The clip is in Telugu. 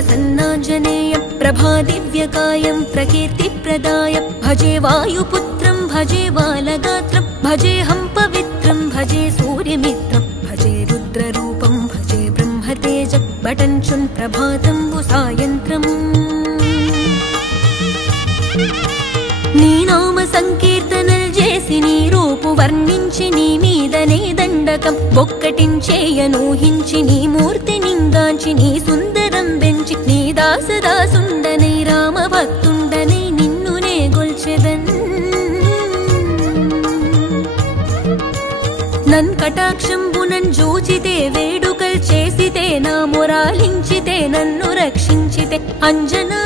प्रसन्नाञ्जनेयं प्रभादिव्यकायं प्रकीर्तिप्रदायं भजे वायुपुत्रं भजे बालगात्रं भजेऽहं पवित्रं भजे सूर्यमित्रं भजे रुद्ररूपं भजे ब्रह्मतेजं बटञ्चुन् प्रभातं सायन्त्रम् నీ నామ సంకీర్తనల్ చేసి నీ రూపు వర్ణించి నీ మీదనే దండకం ఒక్కటించేయనూహించి నీ మూర్తి నింగాంచి నీ సుందరం పెంచి నీ దాసదాసుండనై రామ భక్తుండనై నిన్నునే గొల్చెదన్ నన్ కటాక్షంబునన్ జూచితే వేడుకల్ చేసితే నా మొరాలించితే నన్ను రక్షించితే అంజనా